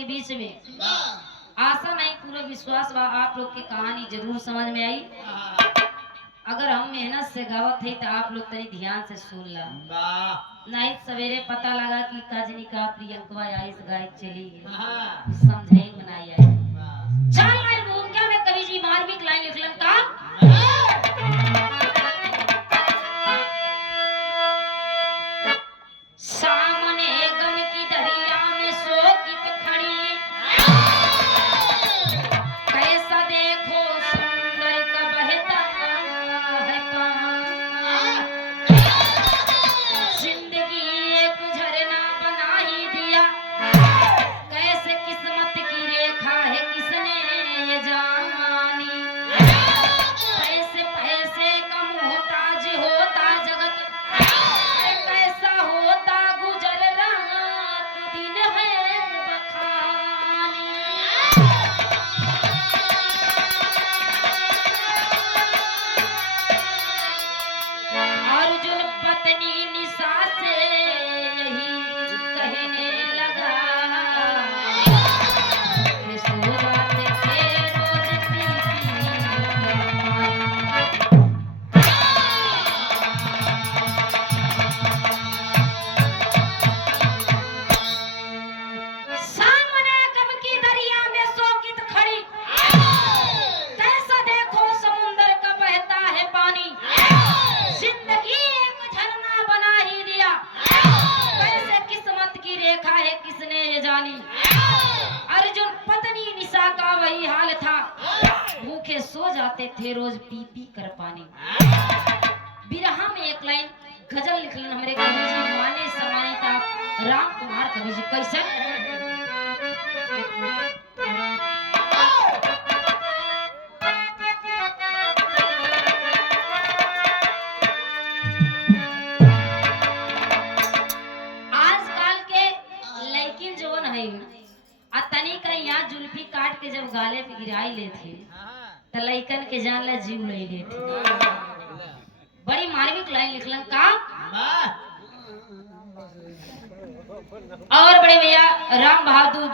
के बीच में। आशा नहीं पूरा विश्वास बा आप लोग की कहानी जरूर समझ में आई। अगर हम मेहनत से गावत है तो आप लोग तनी ध्यान से सुन ला। नहीं सवेरे पता लगा कि कजनी का प्रियंकवा आई से गाय चली है, समझे बनाई आई। चार लाइन भूमिका में कवि जी मार्मिक लाइन लिखलन का सामने गम की दरिया में शोकित खड़ी, कैसा देखो सुंदर का बहता है पानी। जिंदगी एक झरना बना ही दिया, कैसे किस्मत की रेखा है किसने ये जानी। पैसे पैसे का मोहताज होता जगत, कैसा होता गुजर रात दिन है बखानी। अर्जुन पत्नी निशा से यही कहने लगा, कि सो जाते थे रोज पी कर पानी। सामने गम की दरिया में शोकित खड़ी, कैसा देखो समुंदर का बहता है पानी। जिंदगी एक झरना बना ही दिया, कैसे किस्मत की रेखा है किसने ये जानी। अर्जुन पत्नी निशा का वही हाल था, भूखे सो जाते थे रोज पी पी कर पानी। बिरहा में एक लाइन गजल लिखलन हमरे कवि जी माने सम्मानित राम कुमार कवि जी। कैसे आजकल के लड़किन जोन है आ तनी का यहाँ जुल्फी काट के जब गाले पे गिराई लेते तो लड़कन के जान ला जीव ले लेते। बड़ी मार्मिक लाइन लिखलन का और बड़े भैया राम बहादुर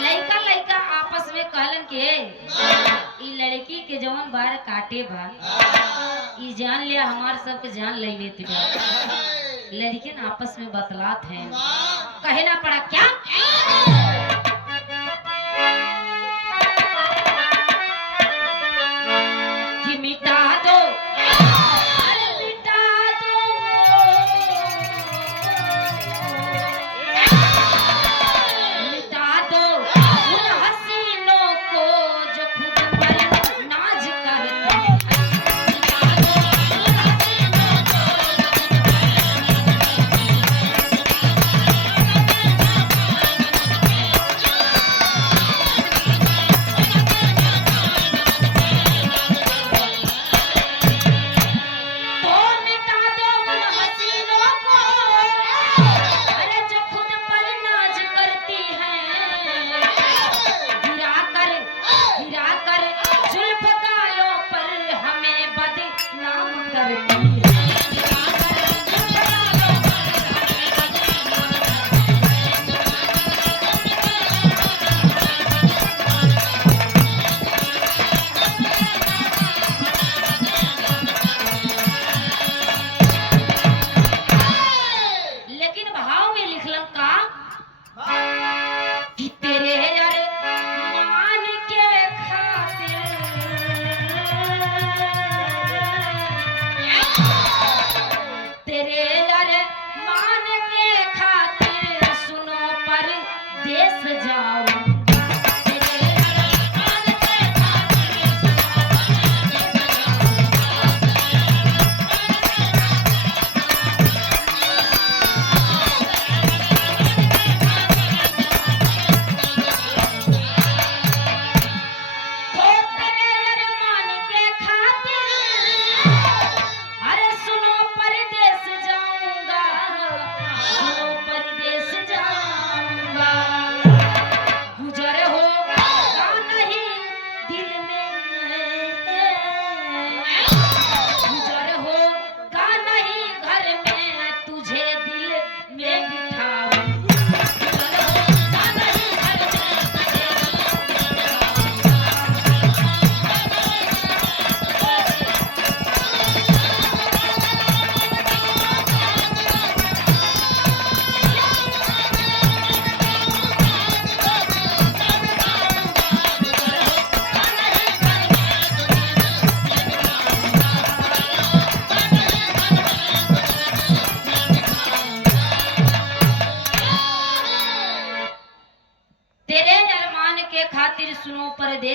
लड़का लड़का आपस में कहलन के ई लड़की के जवन बार काटे बा ई जान लिया हमार सबके जान ले लेती बा। लड़किन आपस में बतलात हैं, कहना पड़ा क्या कि मिटा दो, अरे मिटा दो, मिटा दो उन हसीनों को जो खुद पर नाज करती हैं। मिटा दो उन हसीनों को जो खुद पर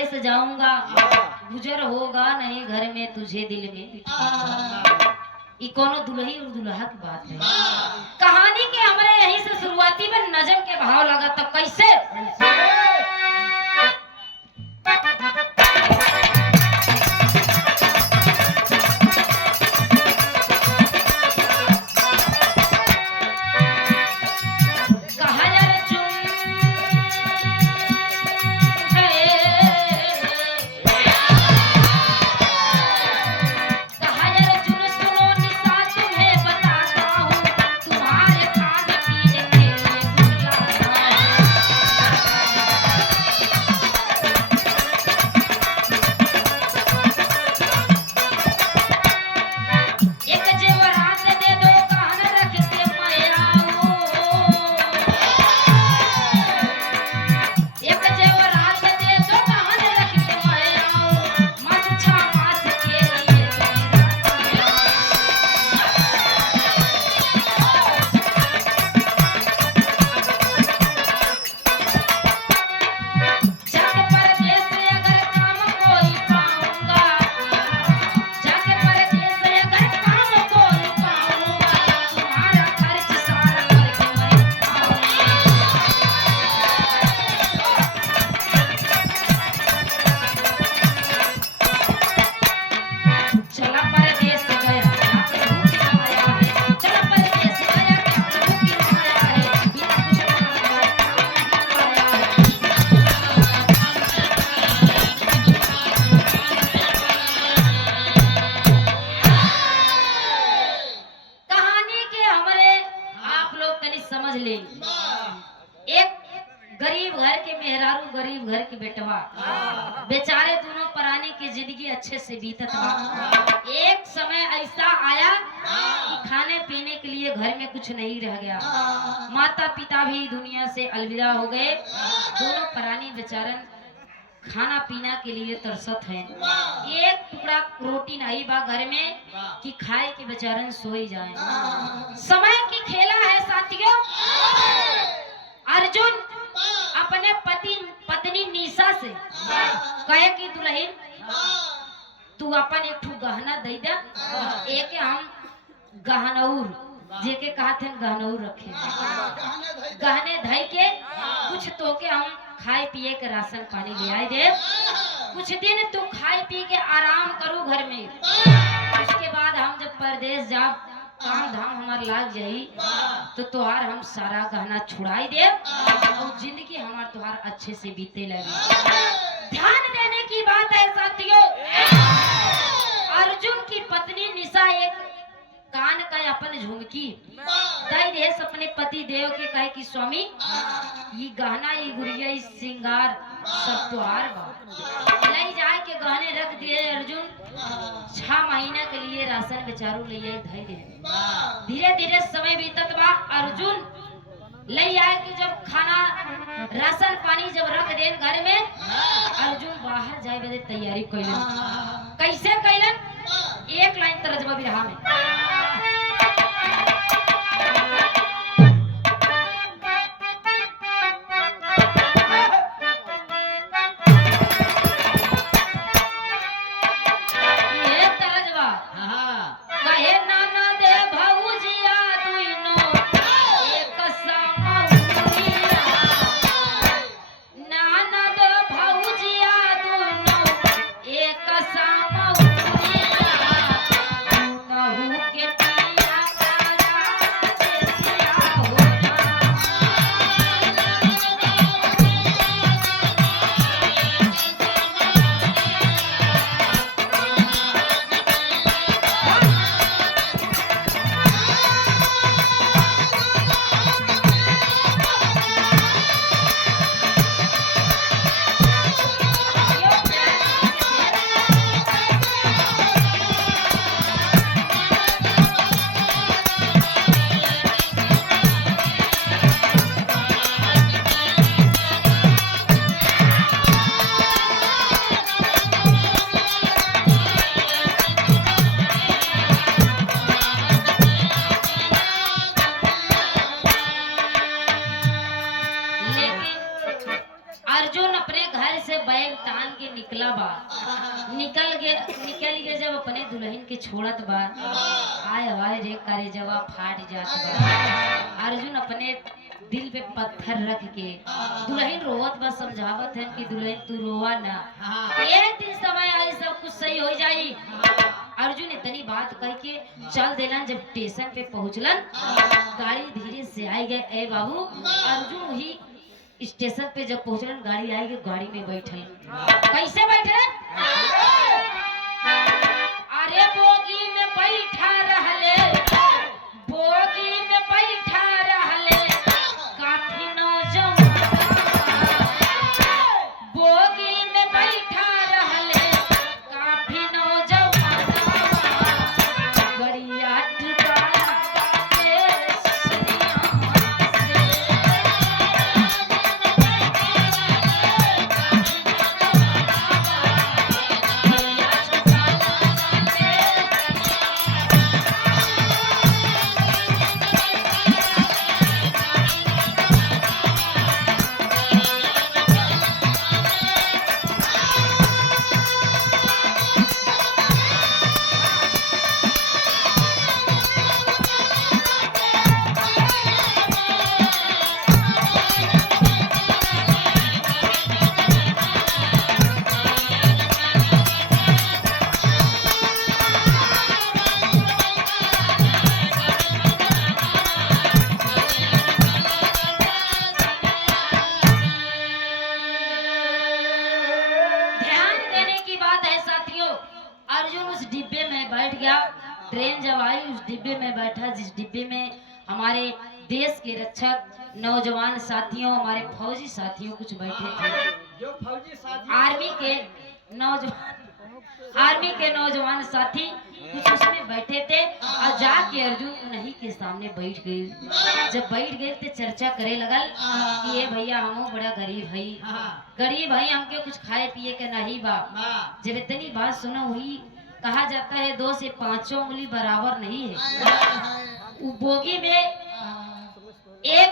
परदेश जाऊंगा, गुजर होगा नहीं घर में तुझे दिल में बिठा। ये कोनो दुल्ही और दुल्हा की बात है। कहानी के हमारे यहीं से शुरुआती में नजम के भाव लगा तो कैसे समझ ले। एक गरीब घर के मेहरारू, गरीब घर के बेटवा, बेचारे दोनों प्राणी की जिंदगी अच्छे से बीतत बा। एक समय ऐसा आया कि खाने पीने के लिए घर में कुछ नहीं रह गया। माता पिता भी दुनिया से अलविदा हो गए। दोनों प्राणी बेचारन खाना पीना के लिए तरसत है। एक टुकड़ा रोटी नहीं बा घर में कि खाए के बेचारन सोई जाए। समय की खेला है साथियों। अर्जुन अपने पत्नी निशा से कहे कि दुल्हन तू अपन एक ठू गहना दे दे। एक हम गहनौर जेके कहते हैं गहनौर रखे, गहने धई के कुछ तो के हम खाए पिए के राशन पानी ले आए दे। कुछ दिन तू खाए पी के आराम करू घर में। उसके बाद हम जब परदेश जाब काम धाम हमार लाग जाई तो तुहार हम सारा गहना छुड़ाई दे और जिंदगी हमार तुहार अच्छे से बीते लगी। ध्यान देने की बात है साथियों। अर्जुन की पत्नी निशा एक कान का अपन झुमकी दई दे अपने पति देव के कहे कि स्वामी ये गहना ये गुड़िया ये श्रृंगार सब तुहार बा। ले जाए के गहने रख दिए। अर्जुन 6 महीना के लिए राशन बेचारू ले धई दे। धीरे धीरे समय बीतत बा। अर्जुन ले आए कि जब खाना राशन पानी जब रख देन घर में, अर्जुन बाहर जाए बदे तैयारी कैलन। कैसे कैलन? एक लाइन तर्जमा बिरहा में के छोड़त बा आय हाय रे करे जवा फाट जात बा। अर्जुन अपने दिल पे पत्थर रख के दुल्हन रोवत बा समझावत है कि दुल्हन तू रोवा ना, एक दिन समय आई सब कुछ सही हो जाई। अर्जुन इतनी बात कह के चल देलन। जब स्टेशन पे पहुंचलन गाड़ी धीरे से आई गए। ए बाबू अर्जुन वही स्टेशन पे जब पहुंचलन गाड़ी आई गई, गाड़ी में बैठल। कैसे बैठे? अरे बोगी में बैठा रहले, बोगी में बैठा रहले काफी नौजवान, बोगी में बैठा रहले काफी नौजवान, गड़िया ठुकाला के सनिया से। अर्जुन उस डिब्बे में बैठ गया। ट्रेन जब आई उस डिब्बे में बैठा जिस डिब्बे में हमारे देश के रक्षक नौजवान साथियों, हमारे फौजी साथियों कुछ बैठे थे। जो फौजी साथी आर्मी के नौजवान साथी कुछ उसमें बैठे थे और जाके अर्जुन उन्हीं के सामने बैठ गई। जब बैठ गए तो चर्चा करे लगल कि ये भैया हम बड़ा गरीब भाई हमके कुछ खाए पिए के नहीं बा। जब इतनी बात सुना हुई, कहा जाता है 2 से 5 उंगली बराबर नहीं है। बोगी में एक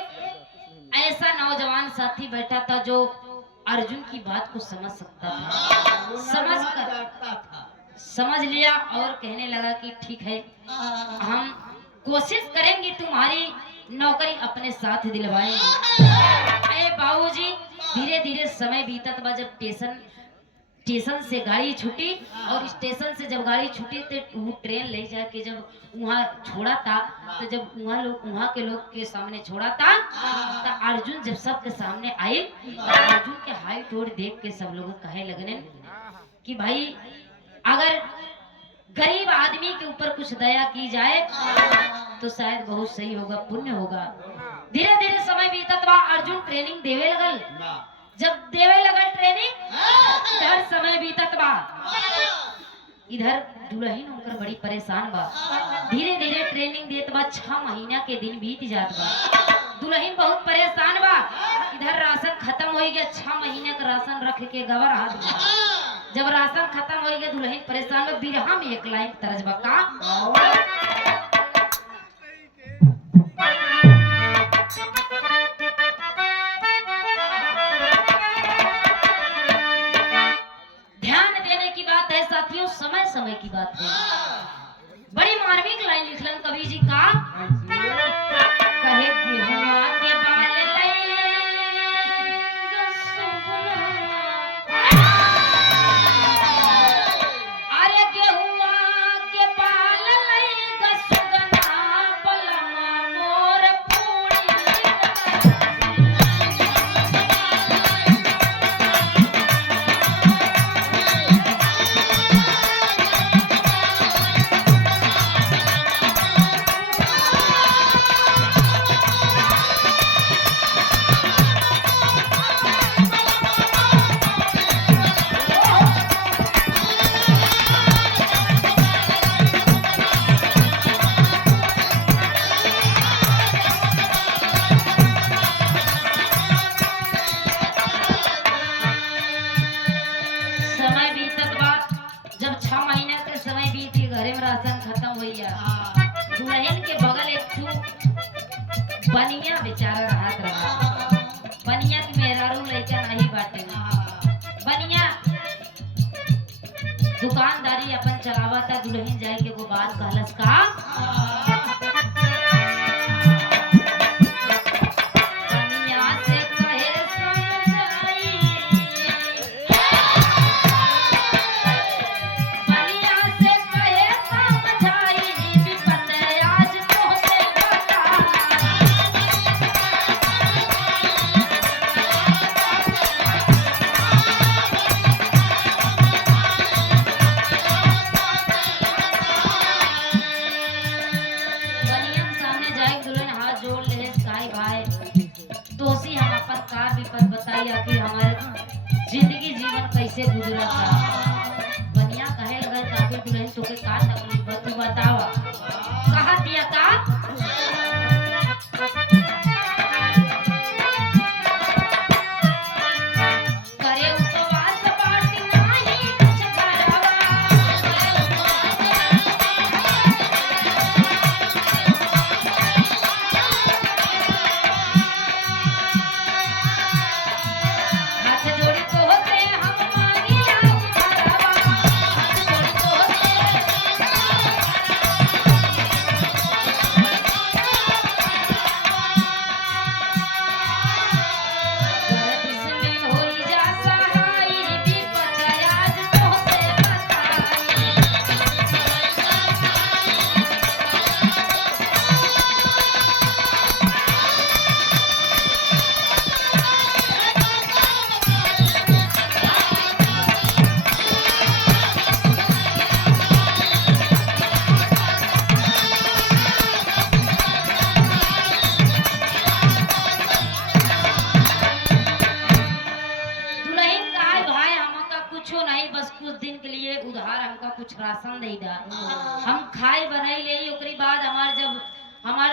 ऐसा नौजवान साथी बैठा था जो अर्जुन की बात को समझ सकता था, समझ लिया और कहने लगा कि ठीक है हम कोशिश करेंगे तुम्हारी नौकरी अपने साथ दिलवाएंगे। अरे बाबूजी धीरे धीरे समय बीतत बा। जब स्टेशन से गाड़ी छूटी और स्टेशन से जब गाड़ी छूटी तो वो ट्रेन ले जाके जब वहाँ छोड़ा था, तो जब वहाँ के लोग के सामने छोड़ा था तो अर्जुन जब सबके सामने आए तो अर्जुन के हाइट और देख के सब लोग कहे लगने कि भाई अगर गरीब आदमी के ऊपर कुछ दया की जाए तो शायद बहुत सही होगा, पुण्य होगा। धीरे धीरे समय बीतत बा। अर्जुन ट्रेनिंग देवे लगल। जब देवे लगल ट्रेनिंग, इधर समय बीतत बा। इधर दुल्हन उनकर बड़ी परेशान बा। धीरे धीरे ट्रेनिंग देत बा। 6 महीना के दिन बीत जात बा। दुल्हन बहुत परेशान बा। इधर राशन खत्म हो गया। 6 महीने का राशन रख के गवर हाथ में। जब राशन खत्म हो गया दुल्हन परेशान बा। बिरहा में एक लाइन तरज बा का साथियों, समय समय की बात है। बड़ी मार्मिक लाइन लिखलन कवि जी का। कहे गेहुआ के बाल अरे गेहुआ के बाल बलमा मोर राशन खत्म हो गया। दुल्हन के बगल एक बनिया बेचारा राहत रहा। बनिया की मेहरारू लइका नहीं बाटे। बनिया दुकानदारी अपन चलावा था दुल्हन जाए के वो बात कहलस का बनिया से कहे समझाई बनिया से कहे समझाई विपत आज तोहसे बनिया के सामने जाए दुल्हन हाथ जोड़ ले काय भाई दोषी हम अपन का विपत बताई आखिर हमारे जिंदगी जीवन कैसे गुजरा था बनिया कहे लगल आखिर दुल्हन तोके का तकलीफ बा तू बतावा कहा दिया का करे उपवास पाटी नाही कुछ करावा करे हाथ जोड़ी तो होते हम मांगिया उधारवा हाथ जोड़ी तो होते दर्द इसमें होई जा सहाय विपत आज तोहसे बताई दुल्हन कहा भाई हमका कुछो नहीं बस कुछ दिन के लिए उधार हमका कुछ राशन दे दा हम खाए बनाई ले ओकरी बाद हमार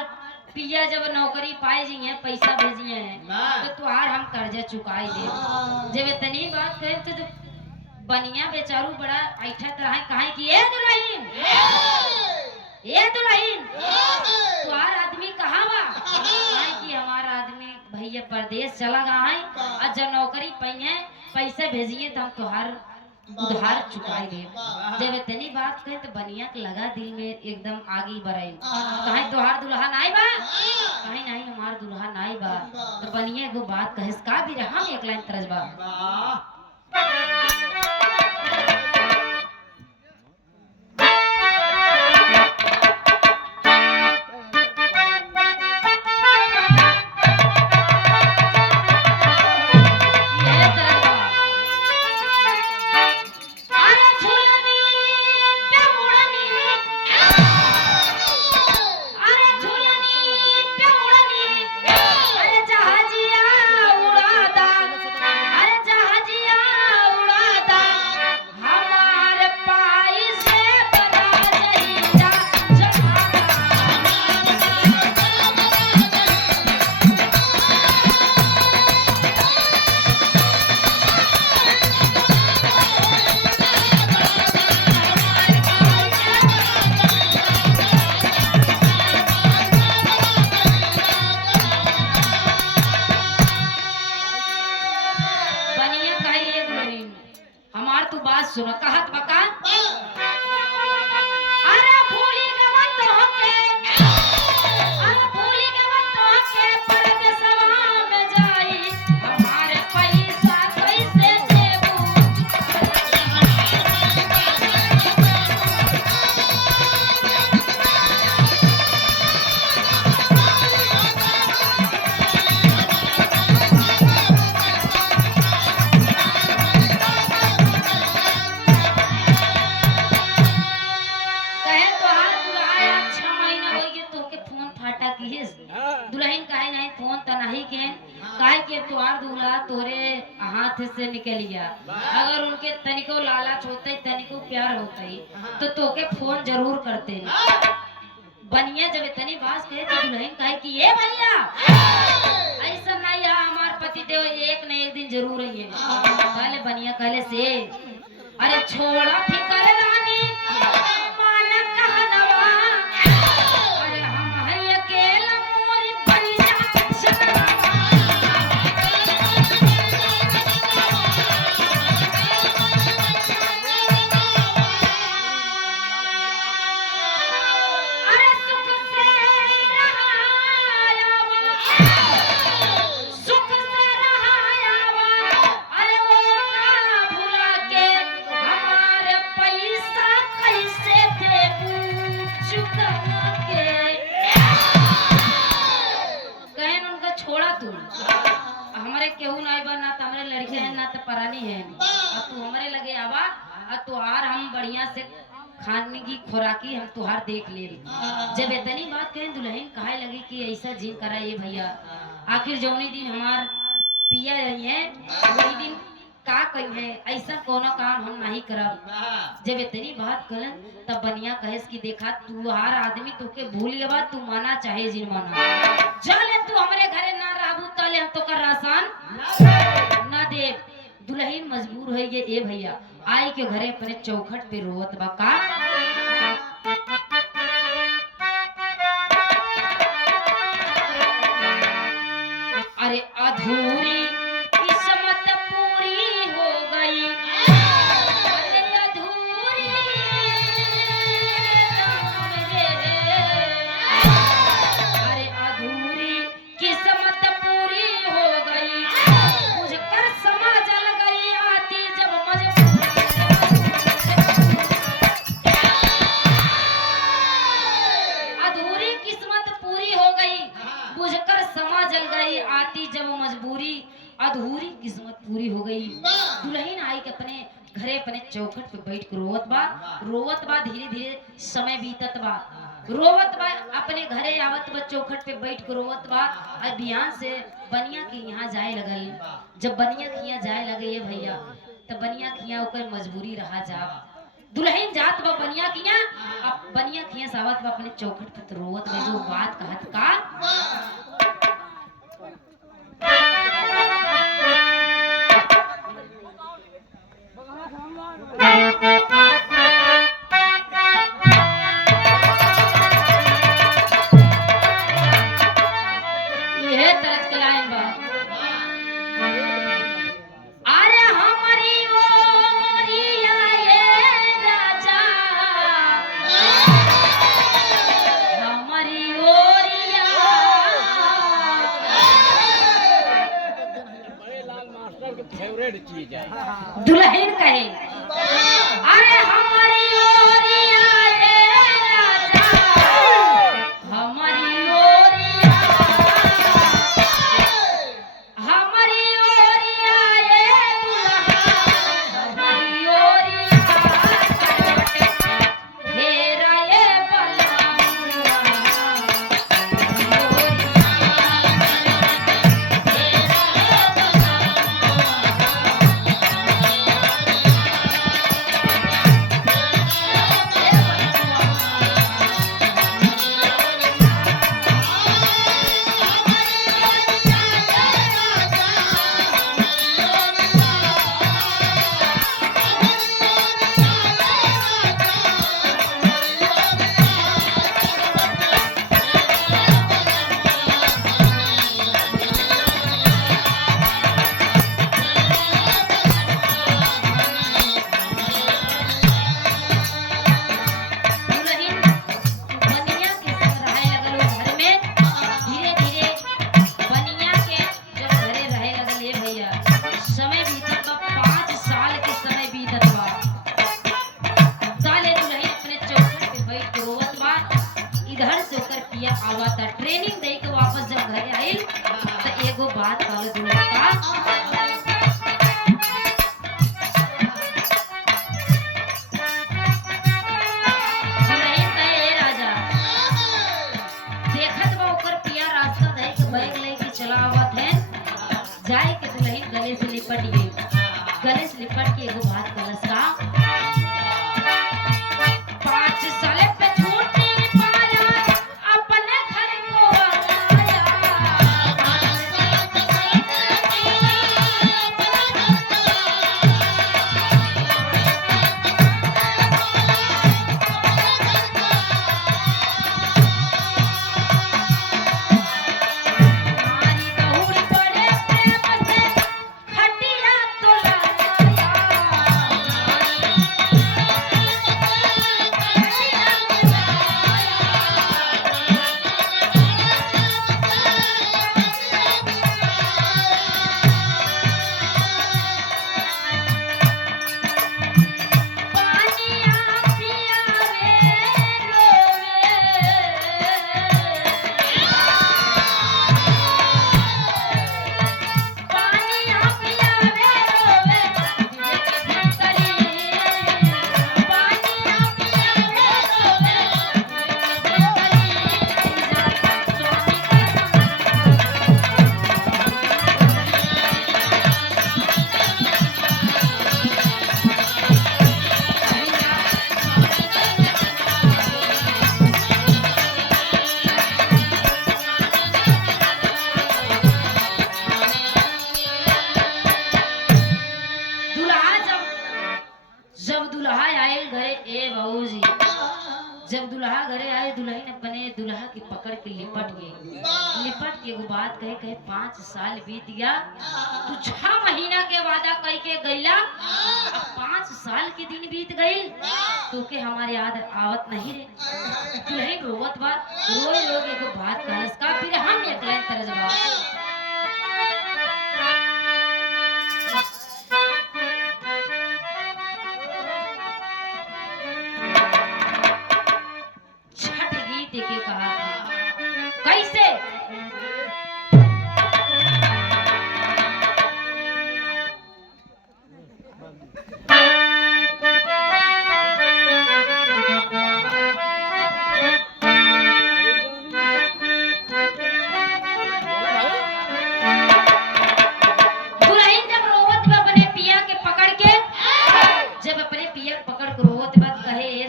पिया जब नौकरी पाए जिए पैसा भेजिए हैं तो तुहार हम कर्जा चुकाई दे जब इतनी बात कहे तो बनिया बेचारू बड़ा ऐठा तरह कहे कि ए दुल्हन तुहार आदमी कहाँ बा कहे कि हमारा आदमी भैया परदेश चला गया है और जब नौकरी पाइए पैसे भेजिए तो हम तुहार उधार चुकाई दे जब इतनी बात कहे तो बनिया के लगा दिल में एकदम आगे बढ़ाई कहे तुहार दुल्हा नहीं बा कहे नहीं हमार दुल्हा नहीं बा तो बनिया एगो बात कहे का भी रहा एक लाइन तरज बा ये तरज बा अरे झूलनी पे उड़नी अरे झूलनी पे उड़नी अरे जहाजिया उड़ादा अरे जहाजिया उड़ादा हमारे पाई से बना जहिया जहादा बनिया कही एक दुल्हन हमार तू बात सुनो कहत बका अरे भूली गवा तोहके अरे भूली गवा तोहके परदेसवा में जाई हमारे पैसा कैसे देबू कहे तोहार दुल्हा आज 6 महीना हो गए तोके फोन फाटा किहिस दुल्हन काहे नहीं फोन त नहीं के काहे के तोहार दुल्हा तोरे हाथ से निकल गया अगर उनके तनिको लालच होते तनिको प्यार होते तो तोके फोन जरूर करते बनिया जब इतनी बात कहे तो दुल्हन कहे कि ये भैया ऐसा नहीं है हमार पति देव एक न एक दिन जरूर आइए पहले बनिया कहले से अरे छोड़ा फिकर रानी मान कहनवा अरे हम है अकेला मोरी बलिया सनवा है और तू हमारे लगे आवा और तुहार हम बढ़िया से खाने की खुराकी हम तुहार देख ले। जब इतनी बात कहें दुल्हन कहे लगी कि ऐसा जिन करा ये भैया, आखिर जौनी दिन हमार पिया रही है वही दिन का कही है ऐसा कोनो काम हम नहीं करब। जब इतनी बात करन तब बनिया कहेस कि देखा तू हर आदमी तोके भूल गया, तू माना चाहे जिन माना, चले तू हमारे घरे ना रहबू तले हम तो कर राशन ना दे। दुल्हन मजबूर है ये ए भैया आई के घरे अपने चौखट पे रोवत बा का अरे अधूरी किस्मत पूरी हो गई, अरे अधूरी अरे अधूरी किस्मत पूरी हो गई, मुझकर समा जल गई आती जब अधूरी किस्मत पूरी हो गई, बुझकर समा जल गई आती जब मजबूरी, अधूरी किस्मत पूरी हो गई। दुल्हन आई के अपने घरे अपने चौखट पे बैठ कर रोवत बा धीरे धीरे समय बीतत बा, रोवत बा अपने घरे आवत बा चौखट पे बैठ कर रोवत बा। और बिहान से बनिया के यहाँ जाए लगल, जब बनिया के यहाँ जाए लगे ये भैया तब बनिया के यहाँ ओकर मजबूरी रहा जा। दुल्हन जात बा बनिया के यहाँ, अब बनिया के यहाँ सावत बा अपने चौखट पे रोवत बा जो बात कहत का दुल्हन कहे अरे हमारी ओरिया ये राजा, हमारी ओरिया ये दुल्हा, हमारी ओरिया घेरा ये आवा था ट्रेनिंग दे के वापस जब घरे आइल तो एगो बात कहल दुल्हा का दुल्हन कहे राजा देखत बा ओकर पिया रास्ता दे के बैग लेके चला आवत है, जाए के दुल्हन गले से लिपट गई, गले से लिपट के एगो बात कहलस का 5 साल पे के लिपट के एगो बात कहे कहे 5 साल बीत गया, तू 6 महीना के वादा कह के गईला, 5 साल के दिन बीत गई, तो के हमारे याद आवत नहीं रे। दुल्हन रोवत बा, रोए लोग एगो बात कहलस का, फिर हम एक लाइन तरजबा छठ गीत के कहा था कैसे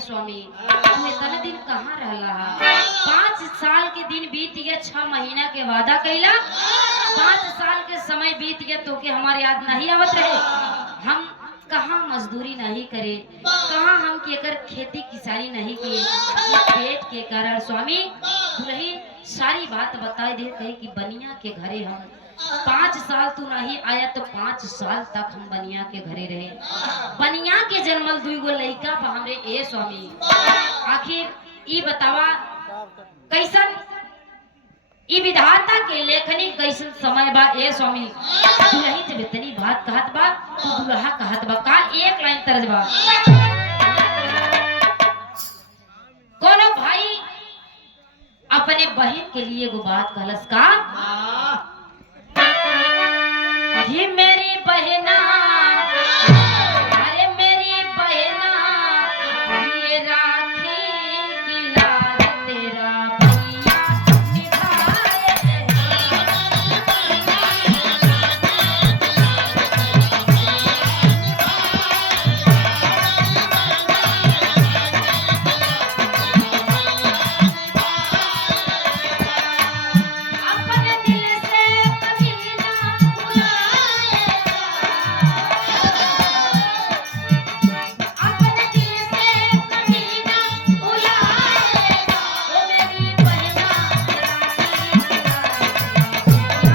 स्वामी तू इतने दिन कहाँ रहला? 5 साल के दिन बीत गया, 6 महीना के वादा कैला, 5 साल के समय बीत गया, तो के हमारे याद नहीं आवत रहे? हम कहाँ मजदूरी नहीं करे, कहाँ हम केकर खेती किसानी नहीं किए, पेट के कारण स्वामी। दुल्हन सारी बात बता दे कहे कि बनिया के घरे हम 5 साल तू नहीं आया तो 5 साल तक हम बनिया के घरे रहे। बनिया के जन्मल 2 गो लड़का बा हमरे ए स्वामी। आखिर ई बतावा कैसन ई विधाता के लेखनी कैसन समय बा ए स्वामी। दुल्हन जब इतनी बात कहत बा तो दुल्हा कहत बा का, एक लाइन तरज बा, कोनो भाई अपने बहन के लिए एगो बात कहलस का, ये मेरी बहना, अरे मेरी बहना, ये राखी की लाज तेरा भैया निभाए। अपने दिल से कभी ना भुलाएगा, अपने दिल से कभी ना भुलाएगा, वो मेरी बहना राखी की लाज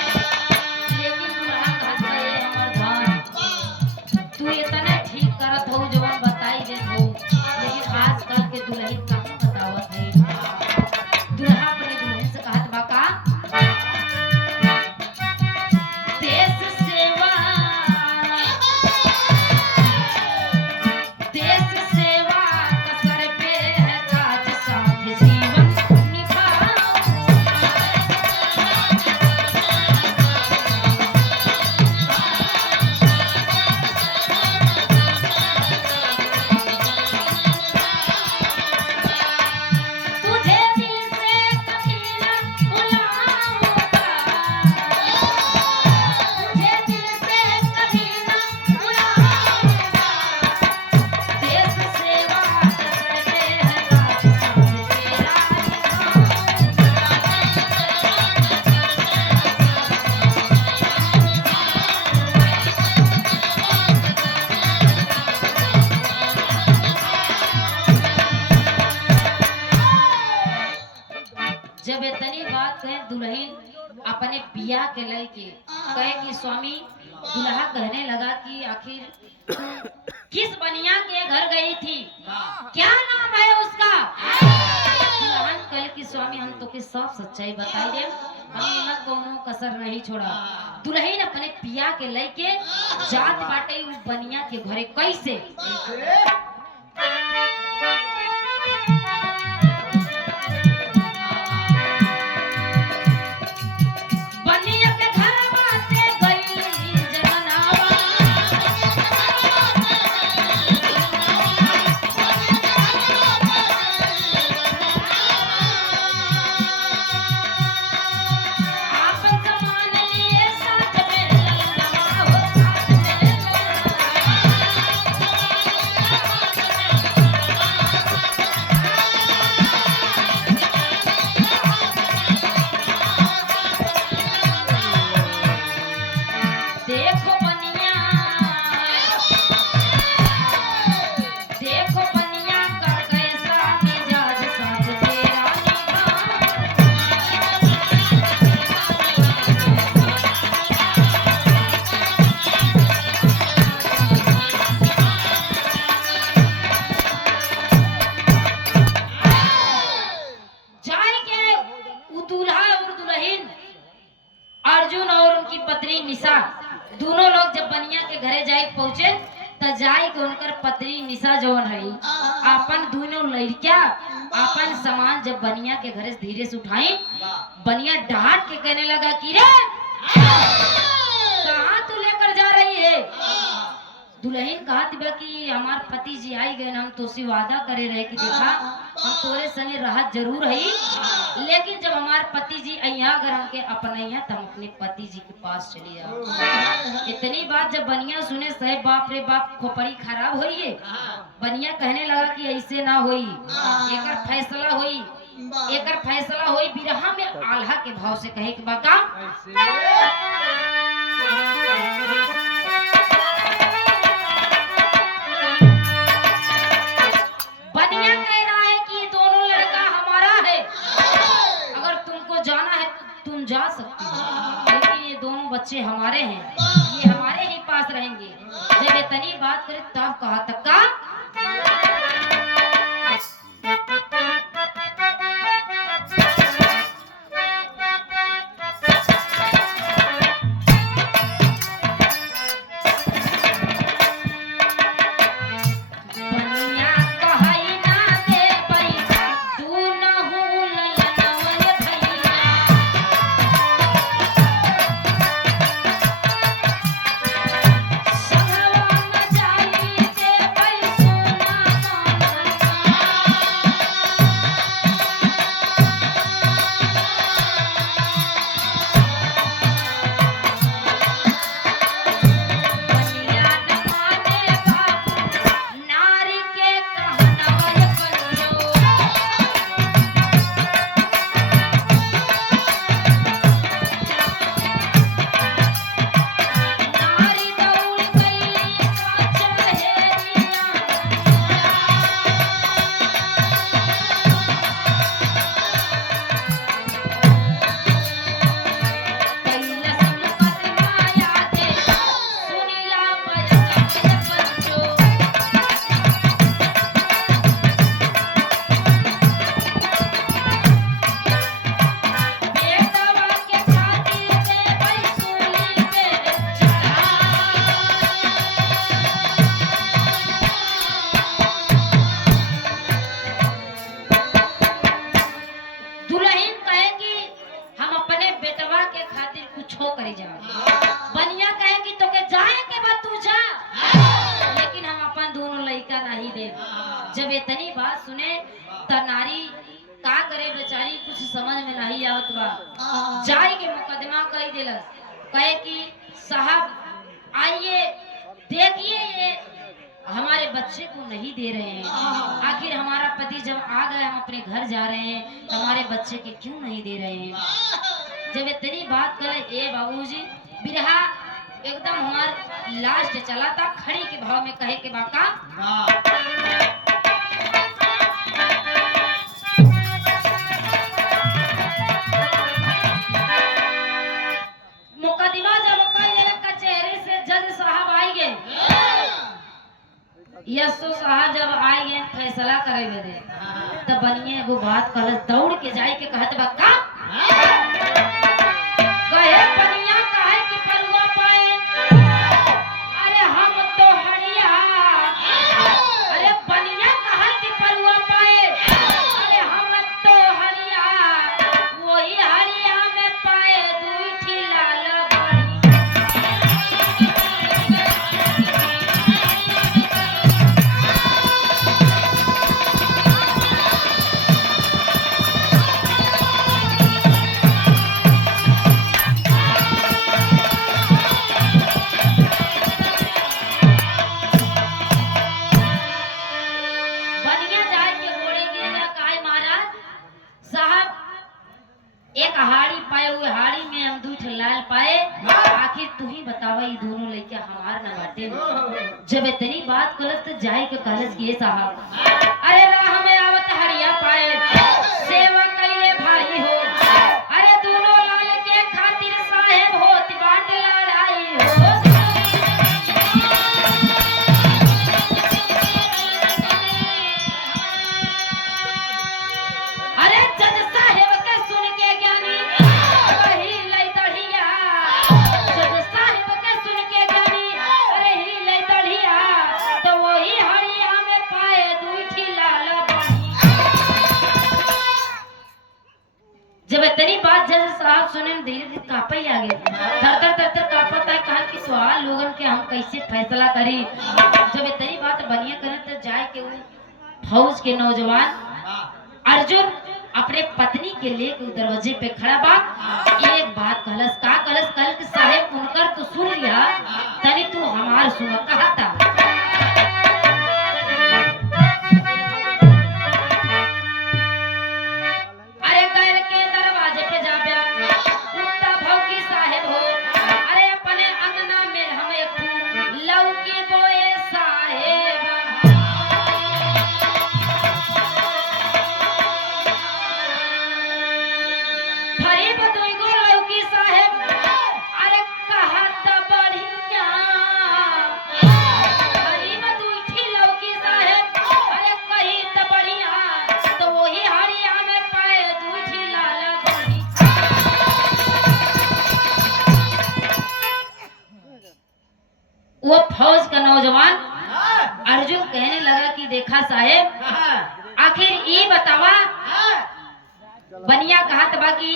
लेकिन दुल्हा कहत बा, ए हमर धन, तू इतना ठीक करत हो जवन बताई देत हो, लेकिन आजकल के दुल्हन कहाँ बतावत है। दुल्हा अपने दुल्हन से कहत बा का, देश सेवा, देश सेवा का सर पे है ताज, साथ जीवन निभाऊं। तुझे दिल से कभी ना भुलाऊंगा, तुझे दिल से कभी ना भुलाऊंगा, देश सेवा का सर पे है ताज, साथ तेरा जब इतनी बात कहे दुल्हन अपने पिया के लेके कहे कि स्वामी, दुल्हा कहने लगा कि आखिर किस बनिया के घर गई थी, क्या नाम है उसका? दुल्हन कहे कि स्वामी हम तो के सब सच्चाई बताई दे, हमने कोनो कसर नहीं छोड़ा। दुल्हन अपने पिया के लेके जात बाटे उस बनिया के घरे। कैसे? बनिया के घरवा से गई जगनावा, आपन सामान लिए साथ में ललनवा हो, साथ में ललनवा। अर्जुन और उनकी पत्नी निशा दोनों लोग जब बनिया के घरे जाए पहुंचे त जाए के उनकर पत्नी निशा जवन रही अपन दोनों लड़किया अपन सामान जब बनिया के घरे से धीरे से उठाई बनिया डांट के कहने लगा कि रे कहाँ तू लेकर जा रही है। दुल्हन कहा दिबा कि हमार पति जी आई गए हम तो से वादा करे रहे कि देखा हम तोरे संगे राहत जरूर है लेकिन जब हमार पति जी अइया अगर हमके अपनैया तो हम अपने पति जी के पास चली जाओ। इतनी बात जब बनिया सुने सहे बाप रे बाप खोपड़ी खराब होई है। बनिया कहने लगा कि ऐसे ना होई एकर फैसला होई बिरहा में आल्हा के भाव से कहे कि बाका बनिया कह रहा है कि ये दोनों लड़का हमारा है अगर तुमको जाना है तो तुम जा सकती हो लेकिन ये दोनों बच्चे हमारे हैं ये हमारे ही पास रहेंगे। जब इतनी बात करे तब कहा तक का बनिया कहे कि तोके जाए के बाद तू जा लेकिन हम अपन दोनों लड़का नहीं दे। जब इतनी बात सुने त नारी का करे बेचारी कुछ समझ में नहीं आवत बा जाए के मुकदमा कह दिलस कहे कि साहब आइए देखिए ये हमारे बच्चे को नहीं दे रहे हैं आखिर हमारा पति जब आ गए हम अपने घर जा रहे हैं तो हमारे बच्चे के क्यों नहीं दे रहे हैं। जब इतनी बात करे ए बाबूजी बिरहा एकदम हमार लास्ट चला था खड़ी के भाव में कहे के बाका मुकदमा जब कचहरी से जज साहब आई गए यशो साहब जब आई गए फैसला करे दे तब बनिए एगो बात कहल दौड़ के जाए के कहत बा का कहे बनिया काहे कि परुआ पाए अरे हम तो हरिया अरे बनिया काहे कि परुआ पाए अरे हम तो हरिया वही हरिया में पाए दूठी लाल एक हाड़ी पाए हुए हाड़ी में हम दूठ लाल पाए आखिर तू ही बतावा ये दोनों लड़के हमार न बाटे। जब इतनी बात गलत तो जाए के कॉलेज किए साहब अरे राह में आवत हरिया पाए सेवा कइले भाई हो अरे दोनों लाल के खातिर साहेब होत बाट लड़ाई हो अरे जज साहेब के सुन के ज्ञानी वही लई दढ़िया धीरे धीरे कापे आगे थर थर थर थर कापता है। कहा कि सवाल लोगन के हम कैसे फैसला करी। जब इतनी बात बनिया करे तो जाए के वो फौज के नौजवान अर्जुन अपने पत्नी के लेके दरवाजे पे खड़ा बा। एक बात कहलस का कहलस कल के साहेब उनकर तो सुन लिया तनी तू हमार सुन। कहा था अरे घर के दरवाजे पे जा बया कुत्ता भौंकी साहेब हो। अरे अपने अंगना में हम एक लौकी बोए साहेब। वो फौज का नौजवान अर्जुन कहने लगा कि देखा साहेब आखिर ये बतावा बनिया कहा तबा कि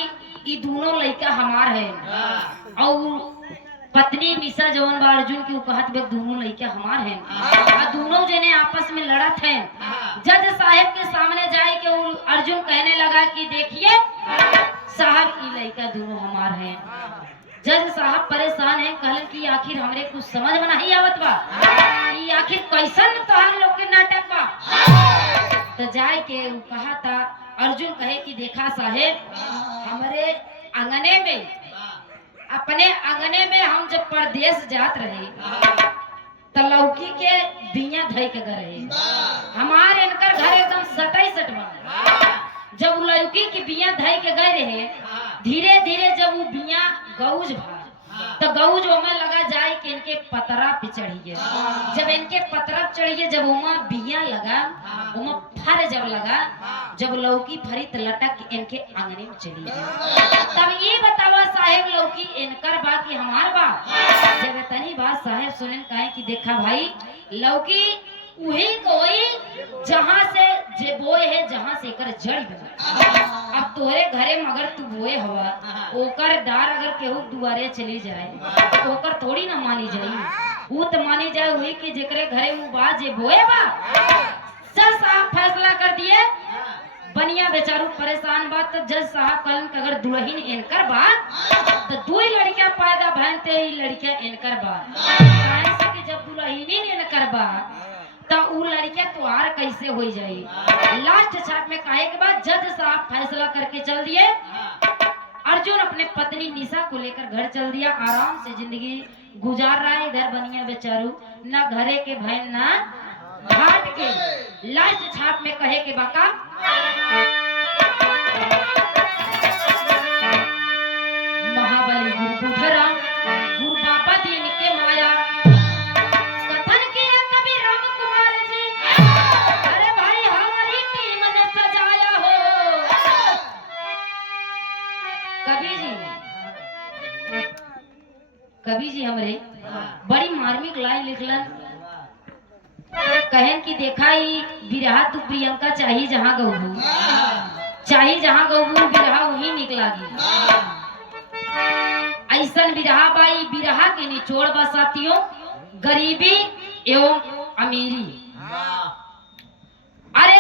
ये दोनों लड़का हमार है और पत्नी निशा जवन बा अर्जुन की कहत बे दोनों लड़का हमार है और दोनों जने आपस में लड़त हैं। जज साहेब के सामने जाए के अर्जुन कहने लगा कि देखिए साहब ये लड़का दोनों हमार है। जज साहब परेशान हैं कहलन कि आखिर हमरे कुछ समझ में नहीं आवत बा कि आखिर कैसन तोहार लोग के नाटक बा। तो जाए के कहा था अर्जुन कहे कि देखा साहेब हमारे आंगने में अपने आंगने में हम जब परदेश जात रहे तो लौकी के बिया धई के गए हमारे इनकर घर एकदम सटाई सट बा। जब लौकी की बिया धई के गए रहे धीरे धीरे जब वो बिया गौज भा तो गौज में लगा जाए कि इनके पतरा पे चढ़िए। जब इनके पतरा चढ़िए जब उमा बिया लगा उमा फर जब लगा जब लौकी फरी तो लटक इनके आंगने में चली तब ये बतावा साहेब लौकी इनकर बा कि हमार बा। जब तनी बात साहेब सुनन कहे कि देखा भाई लौकी वही कोई जहां से जे बोए है जहां से कर जड़ बना। अब तोरे घरे मगर तू बोए हवा ओकर डार अगर केहू दुआरे चली जाए तो ओकर थोड़ी ना मानी जाई। वो तो मानी जाए वही कि जेकरे घरे वो बा जे बोए बा। जज साहब फैसला कर दिए बनिया बेचारू परेशान बा। तो जज साहब कहलन कि अगर दुल्हन इनकर बा तो दो ही लड़कियां पैदा भैन ते ही लड़कियां इनकर बा। जब दुल्हन इनकर बा तो वो लड़कियां तुहार कैसे हो जाई। लास्ट छाप में कहे के बाद जज साहब फैसला करके चल दिए। अर्जुन अपने पत्नी निशा को लेकर घर चल दिया। आराम से जिंदगी गुजार रहा है। इधर बनिया बेचारू ना घरे के बहन ना घाट के। लास्ट छाप में कहे के बाका महाबली गुरु बुधरा गुरु बाबा दीन के माया कथन किया कभी राम कुमार जी। अरे भाई हमारी टीम ने सजाया हो। कवि जी हमरे बड़ी मार्मिक लाइन लिखलन कहन कि देखा ही बिरहा तू प्रियंका चाहिए जहाँ गौबू चाहिए जहाँ गौबू बिरहा वही निकलागी। ऐसन बिरहा बाई बिरहा के निचोड़ बसातियों गरीबी एवं अमीरी। अरे